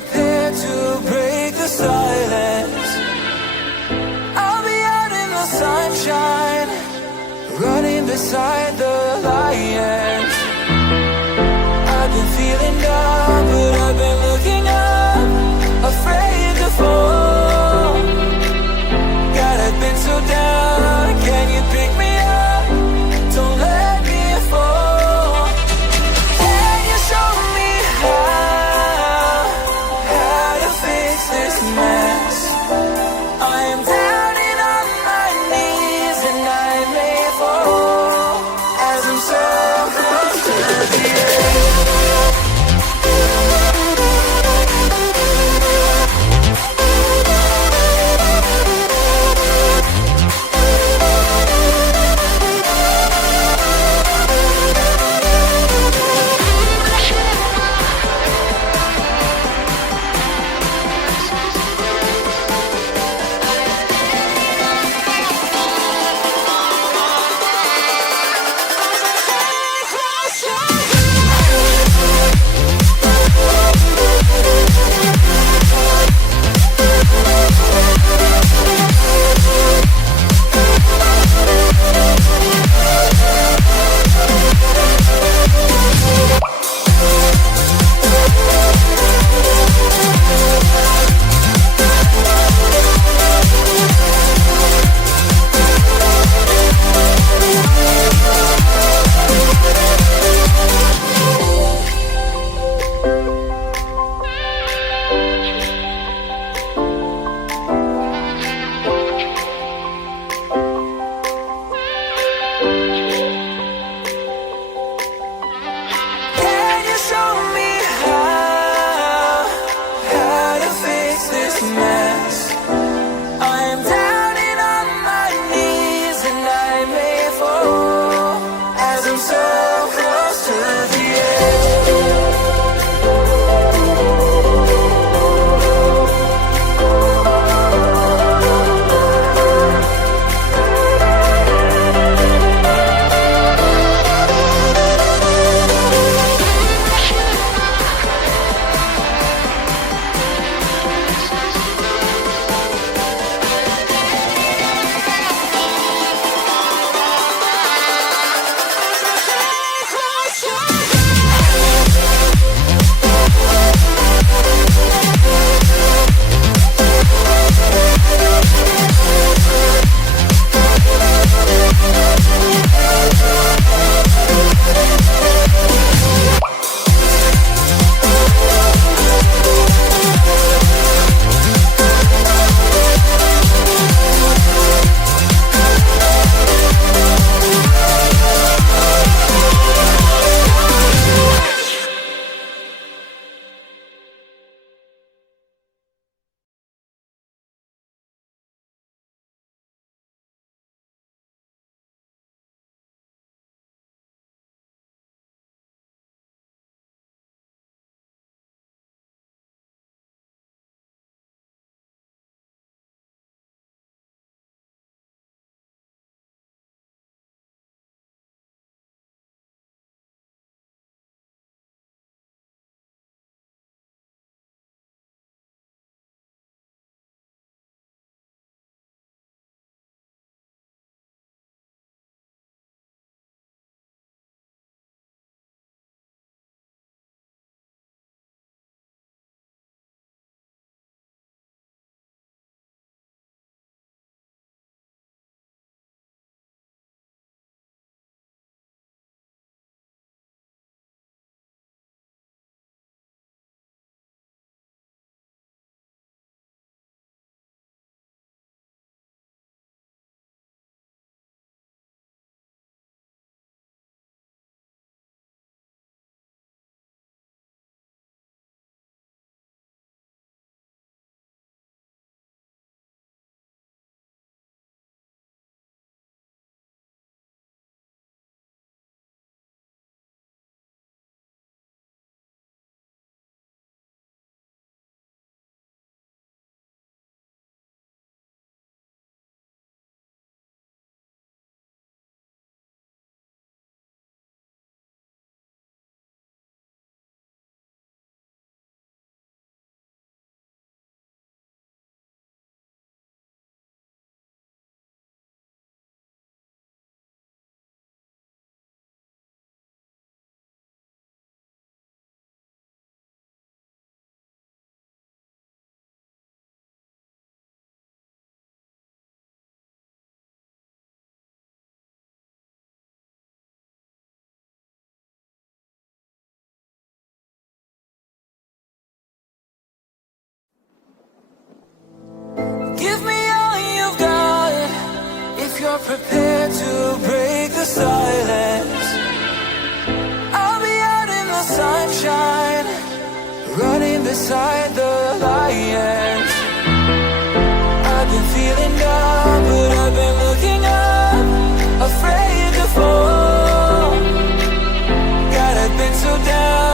prepared to break the silence. I'll be out in the sunshine, running beside the lions. I've been feeling down, but I've been looking up, afraid to fall. God, I've been so down, can you pick me up? Don't let me fall. Can you show me how to fix this mess? I am down and on my knees and I may fall. you're prepared to break the silence, I'll be out in the sunshine, running beside the lions.